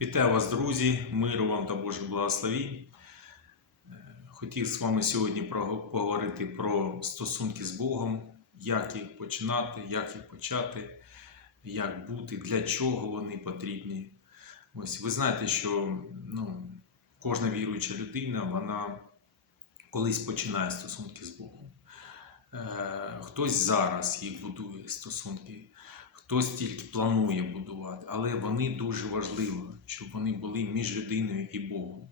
Вітаю вас, друзі! Миру вам та Божих благословінь. Е, Хотів з вами сьогодні поговорити про стосунки з Богом, як їх починати, як їх почати, як бути, для чого вони потрібні. Ось ви знаєте, що ну, кожна віруюча людина, вона колись починає стосунки з Богом. Е, Хтось зараз їх будує стосунки, хтось тільки планує будувати, але вони дуже важливі, щоб вони були між людиною і Богом.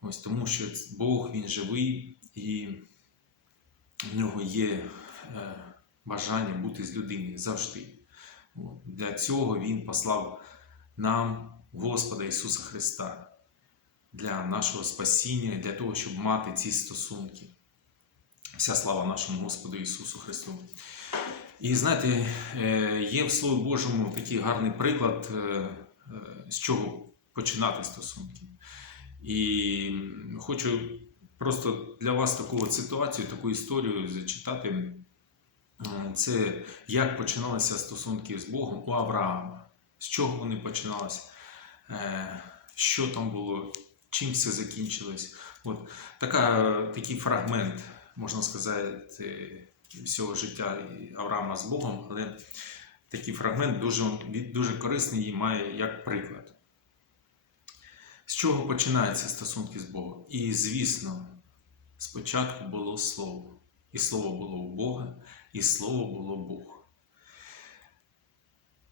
Ось тому що Бог він живий і в нього є е, бажання бути з людиною завжди. Для цього Він послав нам Господа Ісуса Христа для нашого спасіння, для того, щоб мати ці стосунки. Вся слава нашому Господу Ісусу Христу. І знаєте, е, є в Слові Божому такий гарний приклад, е, е, з чого починати стосунки. І хочу просто для вас таку ситуацію, таку історію зачитати. Це як починалися стосунки з Богом у Авраама. З чого вони починалися? Що там було, чим все закінчилось? От така, такий фрагмент, можна сказати, всього життя Авраама з Богом, але такий фрагмент дуже, дуже корисний і має як приклад. З чого починаються стосунки з Богом? І, звісно, спочатку було Слово. І Слово було у Бога, і Слово було Бог.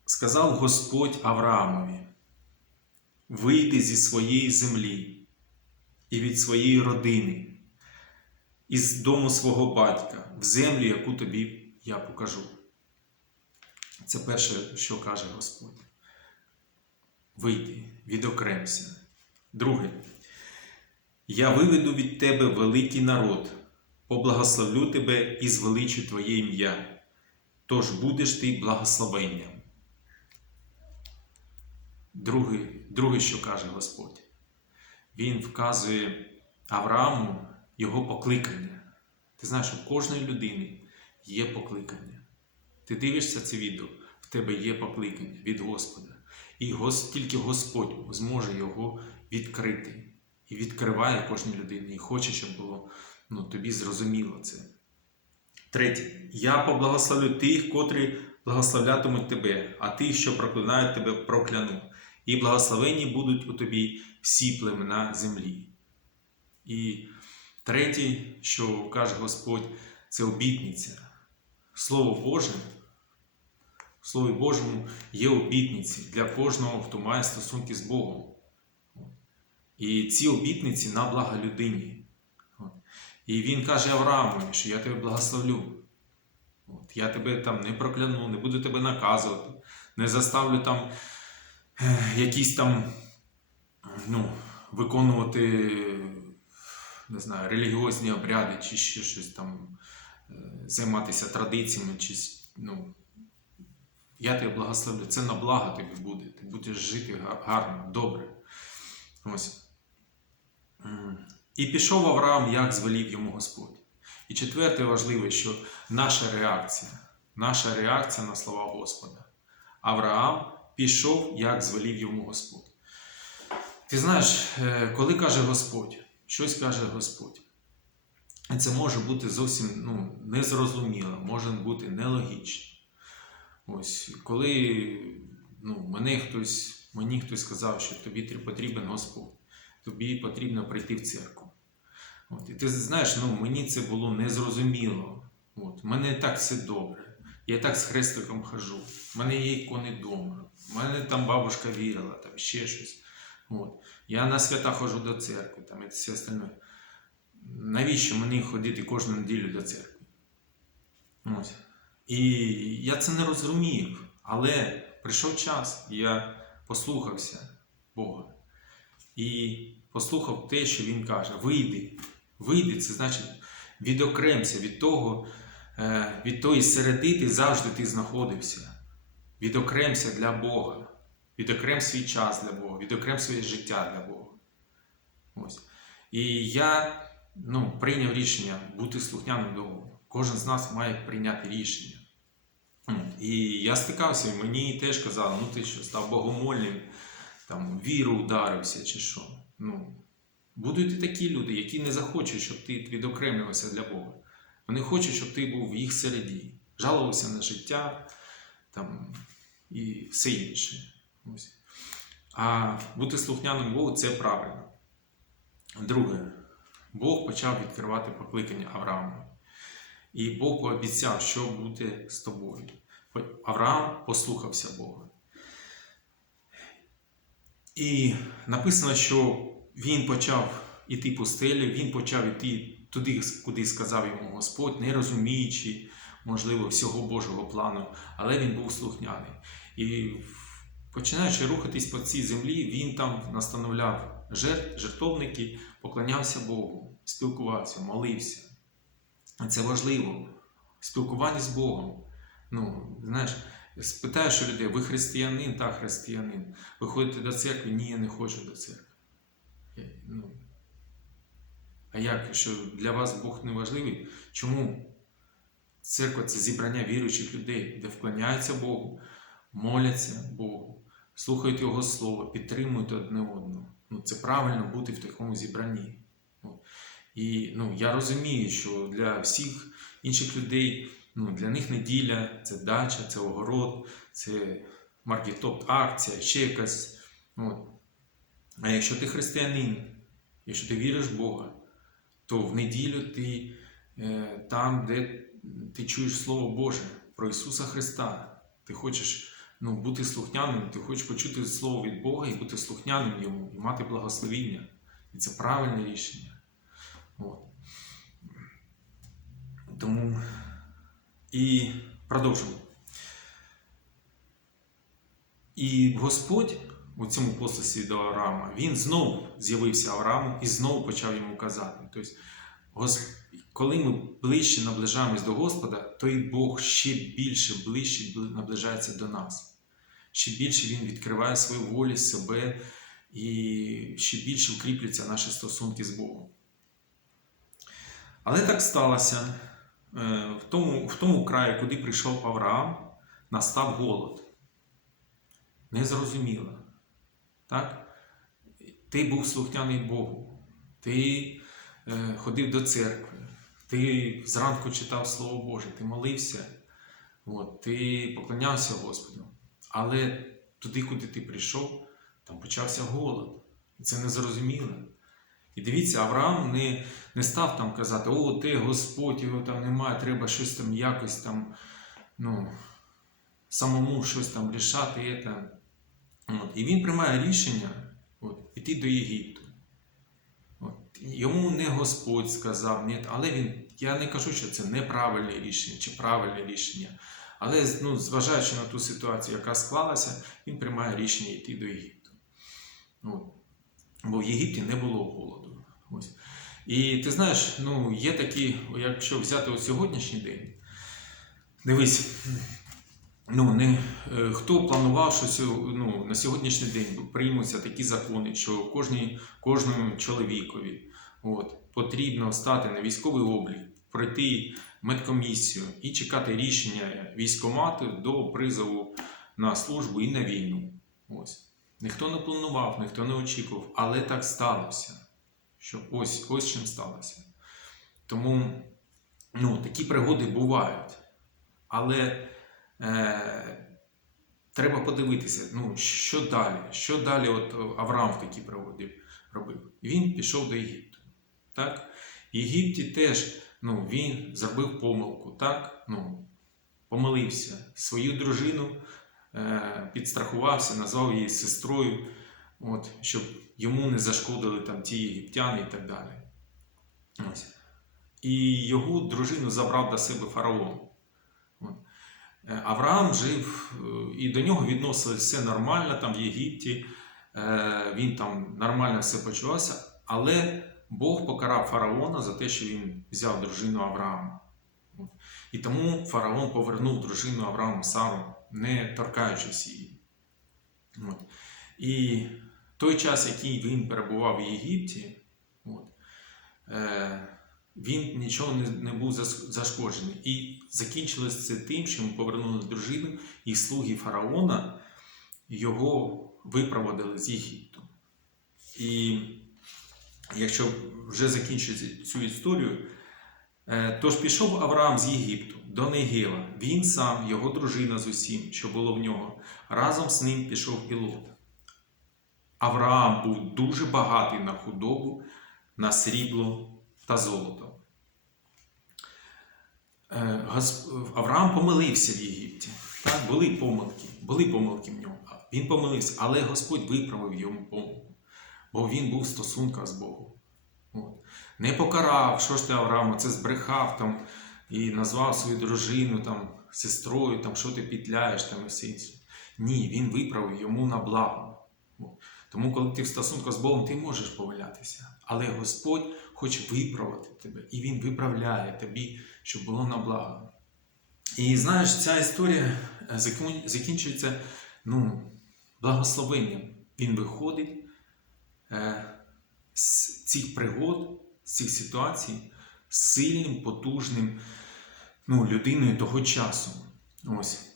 Сказав Господь Авраамові: вийди зі своєї землі і від своєї родини, із дому свого батька, в землю, яку тобі я покажу. Це перше, що каже Господь. Вийди, відокремся. Друге. Я виведу від тебе великий народ, поблагословлю тебе і звеличу твоє ім'я, тож будеш ти благословенням. Друге, друге, що каже Господь, Він вказує Аврааму його покликання. Ти знаєш, у кожної людини є покликання. Ти дивишся це відео, в тебе є покликання від Господа. І тільки Господь зможе його відкрити. І відкриває кожній людині, і хоче, щоб було ну, тобі зрозуміло це. Третє. Я поблагословлю тих, котрі благословлятимуть тебе, а тих, що проклинають тебе, прокляну. І благословені будуть у тобі всі племена землі. І третє, що каже Господь, це обітниця. Слово Боже, в Слові Божому є обітниці для кожного, хто має стосунки з Богом. І ці обітниці на благо людині. І він каже Аврааму, що я тебе благословлю. От. Я тебе там не прокляну, не буду тебе наказувати, не заставлю там е, якісь там ну, виконувати не знаю, релігіозні обряди, чи ще щось там, е, займатися традиціями, чи ну, я тебе благословлю. Це на благо тобі буде. Ти будеш жити гарно, добре. Ось. І пішов Авраам, як звелів йому Господь. І четверте важливе, що наша реакція, наша реакція на слова Господа. Авраам пішов, як звелів йому Господь. Ти знаєш, е, коли каже Господь, щось каже Господь, це може бути зовсім ну, незрозуміло, може бути нелогічно. Ось, коли ну, мене хтось, мені хтось сказав, що тобі потрібен Господь, тобі потрібно прийти в церкву. От, і ти знаєш, ну, мені це було незрозуміло. От, мене так все добре. Я і так з хрестиком хожу. В мене є ікони вдома. В мене там бабушка вірила, там ще щось. От. Я на свята ходжу до церкви там, і все остальне. Навіщо мені ходити кожну неділю до церкви? Ось. І я це не розумів. Але прийшов час, і я послухався Бога. І послухав те, що Він каже: вийди, вийди, це значить відокремся від того, е, від тої середини завжди ти знаходився. Відокремся для Бога. Відокрем свій час для Бога, відокрем своє життя для Бога. Ось. І я ну, прийняв рішення бути слухняним до Бога. Кожен з нас має прийняти рішення. І я стикався, і мені теж казали, ну ти що, став богомольним, там, віру вдарився чи що. Ну, будуть і такі люди, які не захочуть, щоб ти відокремлювався для Бога. Вони хочуть, щоб ти був в їх середі, жалувався на життя там, і все інше. Ось. А бути слухняним Богу це правильно. Друге, Бог почав відкривати покликання Аврааму. І Бог пообіцяв, що буде з тобою. Авраам послухався Бога. І написано, що він почав іти пустелю, він почав іти туди, куди сказав йому Господь, не розуміючи, можливо, всього Божого плану, але він був слухняний. І починаючи рухатись по цій землі, він там настановляв жертв, жертовники, поклонявся Богу, спілкувався, молився. Це важливо. Спілкування з Богом. Ну, знаєш, спитаєш у людей, ви християнин та християнин. Ви ходите до церкви? Ні, я не ходжу до церкви. Ну, а як, що для вас Бог не важливий? Чому? Церква це зібрання віруючих людей, де вклоняються Богу, моляться Богу, слухають Його Слово, підтримують одне одного. Ну, це правильно бути в такому зібранні. І ну, я розумію, що для всіх інших людей, ну, для них неділя це дача, це огород, це маркетоп, акція, ще якась. От. А якщо ти християнин, якщо ти віриш в Бога, то в неділю ти е, там, де ти чуєш Слово Боже про Ісуса Христа, ти хочеш ну, бути слухняним, ти хочеш почути Слово від Бога і бути слухняним Йому, і мати благословіння. І це правильне рішення. От. Тому і продовжимо. І Господь у цьому послусі до Авраама, він знову з'явився Аврааму і знову почав йому казати. Тобто, коли ми ближче наближаємось до Господа, то і Бог ще більше ближче наближається до нас. Ще більше Він відкриває свою волю, себе, і ще більше укріплюються наші стосунки з Богом. Але так сталося. Е, В тому, в тому краї, куди прийшов Авраам, настав голод. Незрозуміло. Так? Ти був слухняний Богу, ти е, ходив до церкви, ти зранку читав Слово Боже, ти молився, от, ти поклонявся Господу. Але туди, куди ти прийшов, там почався голод. І це незрозуміло. І дивіться, Авраам не, не став там казати, о, де Господь, його там немає, треба щось там якось там, ну, самому щось там рішати. це. От. І він приймає рішення от, піти до Єгипту. От. Йому не Господь сказав, ні, але він, я не кажу, що це неправильне рішення чи правильне рішення. Але ну, зважаючи на ту ситуацію, яка склалася, він приймає рішення йти до Єгипту. От. Бо в Єгипті не було голоду. Ось. І ти знаєш, ну, є такі, якщо взяти от сьогоднішній день, дивись, ну, не, е, хто планував, що ну, на сьогоднішній день приймуться такі закони, що кожній, кожному чоловікові от, потрібно стати на військовий облік, пройти медкомісію і чекати рішення військкомату до призову на службу і на війну. Ось. Ніхто не планував, ніхто не очікував, але так сталося. Що ось, ось чим сталося. Тому ну, такі пригоди бувають. Але е, треба подивитися, ну, що далі? Що далі от Авраам в такі пригоди робив? Він пішов до Єгипту. Так? В Єгипті теж ну, він зробив помилку, так? Ну, помилився. Свою дружину е, підстрахувався, назвав її сестрою, от, щоб йому не зашкодили там ті єгиптяни і так далі. Ось. І його дружину забрав до себе фараон. От. Е, Авраам жив, е, і до нього відносилось все нормально там в Єгипті. Е, Він там нормально все почувався, але Бог покарав фараона за те, що він взяв дружину Авраама. І тому фараон повернув дружину Авраама Сару, не торкаючись її. От. І той час, який він перебував в Єгипті, от, е, він нічого не, не був зашкоджений. І закінчилось це тим, що йому повернули дружину, і слуги фараона його випроводили з Єгипту. І якщо вже закінчити цю історію, е, тож пішов Авраам з Єгипту до Негела, він сам, його дружина з усім, що було в нього. Разом з ним пішов і Лот. Авраам був дуже багатий на худобу, на срібло та золото. Е, Авраам помилився в Єгипті. Так, були помилки, були помилки в ньому. Він помилився, але Господь виправив йому бо він був в стосунках з Богом. От. Не покарав, що ж ти Авраам, це збрехав там і назвав свою дружину там, сестрою, там, що ти пітляєш там і все інше. Ні, він виправив йому на благо. От. Тому, коли ти в стосунках з Богом, ти можеш помилятися. Але Господь хоче виправити тебе, і Він виправляє тобі, щоб було на благо. І знаєш, ця історія е, закінчується ну, благословенням. Він виходить з цих пригод, з цих ситуацій сильним, потужним ну, людиною того часу. Ось.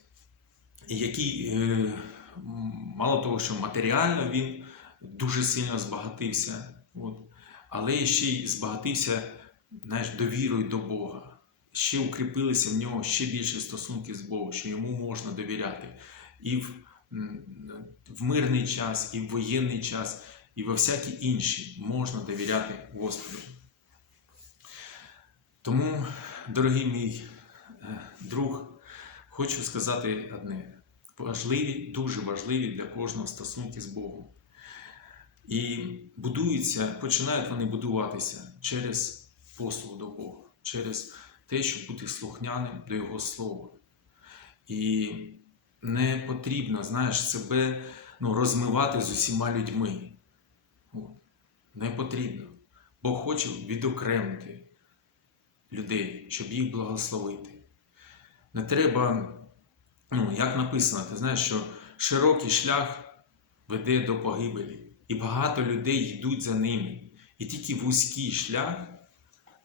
Який, е, мало того, що матеріально він дуже сильно збагатився, от, але ще й збагатився знаєш, довірою до Бога. Ще укріпилися в нього ще більше стосунки з Богом, що йому можна довіряти і в, в мирний час, і в воєнний час, і во всякі інші можна довіряти Господу. Тому, дорогий мій е, друг, хочу сказати одне: важливі, дуже важливі для кожного стосунки з Богом. І будуються, починають вони будуватися через послуг до Бога, через те, щоб бути слухняним до Його Слова. І не потрібно, знаєш, себе ну, розмивати з усіма людьми. Не потрібно. Бог хоче відокремити людей, щоб їх благословити. Не треба, ну, як написано, ти знаєш, що широкий шлях веде до погибелі, і багато людей йдуть за ними. І тільки вузький шлях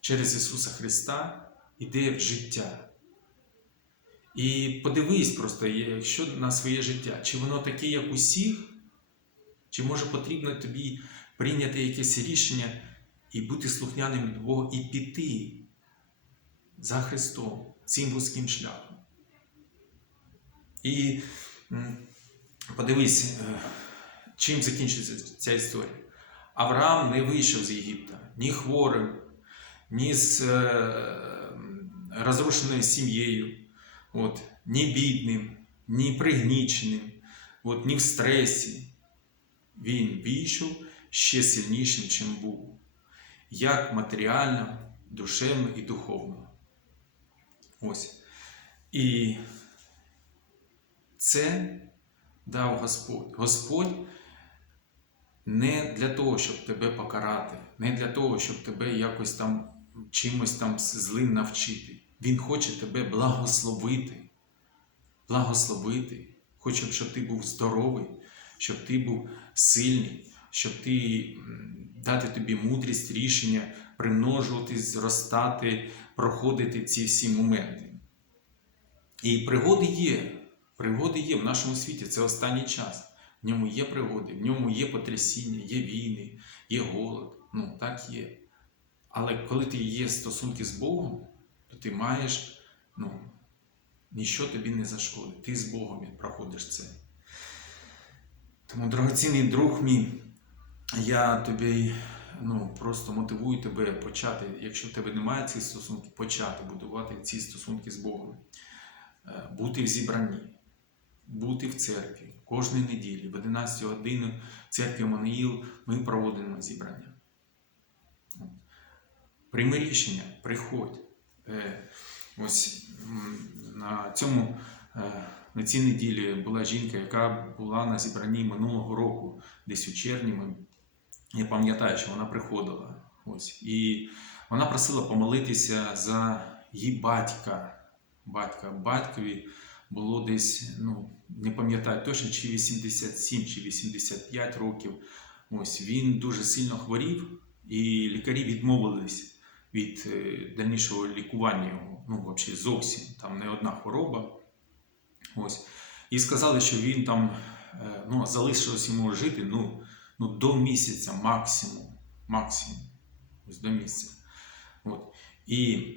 через Ісуса Христа йде в життя. І подивись просто, якщо на своє життя, чи воно таке, як усіх, чи може потрібно тобі прийняти якесь рішення і бути слухняним до Бога, і піти за Христом цим вузьким шляхом. І подивись, е, чим закінчиться ця історія. Авраам не вийшов з Єгипта ні хворим, ні з е, розрушеною сім'єю, от, ні бідним, ні пригніченим, от, ні в стресі. Він вийшов ще сильнішим, чим був, як матеріально, душевно і духовно. Ось. І це дав Господь. Господь не для того, щоб тебе покарати, не для того, щоб тебе якось там чимось там злим навчити. Він хоче тебе благословити. Благословити. Хоче, щоб ти був здоровий, щоб ти був сильний, щоб ти дати тобі мудрість, рішення, примножуватись, зростати, проходити ці всі моменти. І пригоди є. Пригоди є в нашому світі. Це останній час. В ньому є пригоди, в ньому є потрясіння, є війни, є голод. Ну, так є. Але коли ти є стосунки з Богом, то ти маєш, ну, ніщо тобі не зашкодить. Ти з Богом проходиш це. Тому, дорогоцінний друг мій, я тобі ну, просто мотивую тебе почати, якщо в тебе немає цих стосунків, почати будувати ці стосунки з Богом. Е, Бути в зібранні, бути в церкві кожної неділі, в 11 годину в церкві Манаїл ми проводимо зібрання. Прийми рішення, приходь. Е, Ось на цьому е, на цій неділі була жінка, яка була на зібранні минулого року, десь у червні. Ми, я пам'ятаю, що вона приходила. Ось. І вона просила помолитися за її батька. Батька. Батькові було десь, ну, не пам'ятаю точно, чи 87, чи 85 років. Ось він дуже сильно хворів, і лікарі відмовились від е, дальнішого лікування його. Ну, взагалі, зовсім там не одна хвороба. Ось. І сказали, що він там е, ну, залишилось йому жити ну, ну, до місяця максимум. максимум. Ось до місяця. От. І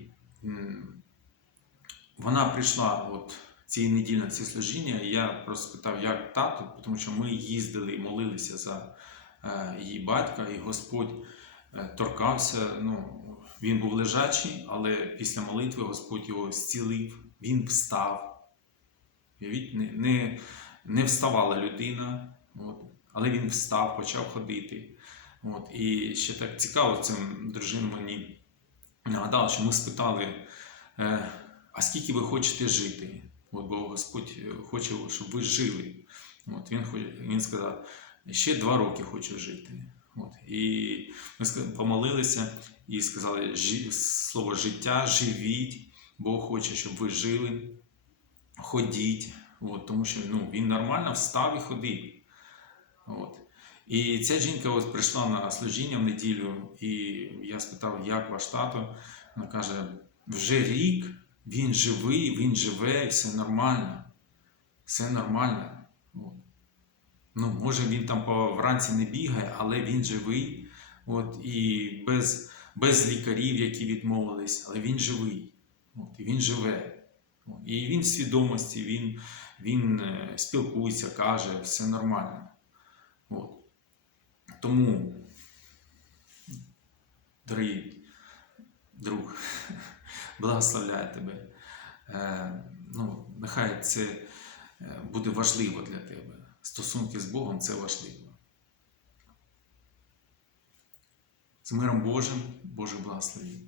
м, вона прийшла от цієї неділі на ці служіння, і я просто спитав, як тато, тому що ми їздили і молилися за е, її батька, і Господь е, торкався. Ну, він був лежачий, але після молитви Господь його зцілив, він встав. Не, не, не вставала людина, от, але він встав, почав ходити. От, і ще так цікаво, цим дружина мені нагадала, що ми спитали, е, а скільки ви хочете жити? От, бо Господь е, хоче, щоб ви жили. От, він, він сказав, ще два роки хочу жити. От, і ми помолилися і сказали слово життя, живіть, Бог хоче, щоб ви жили, ходіть. От, тому що ну, він нормально встав і ходив. От. І ця жінка ось прийшла на служіння в неділю, і я спитав, як ваш тато. Вона каже, вже рік він живий, він живе, все нормально. Все нормально. От. Ну, може, він там вранці не бігає, але він живий. От, і без, без лікарів, які відмовились, але він живий. От, і він живе. От, і він в свідомості, він, він е, спілкується, каже, все нормально. От. Тому, дорогий друг, благословляю тебе. Е, ну, нехай це е, буде важливо для тебе. Стосунки з Богом це важливо. З миром Божим, Боже благословіння.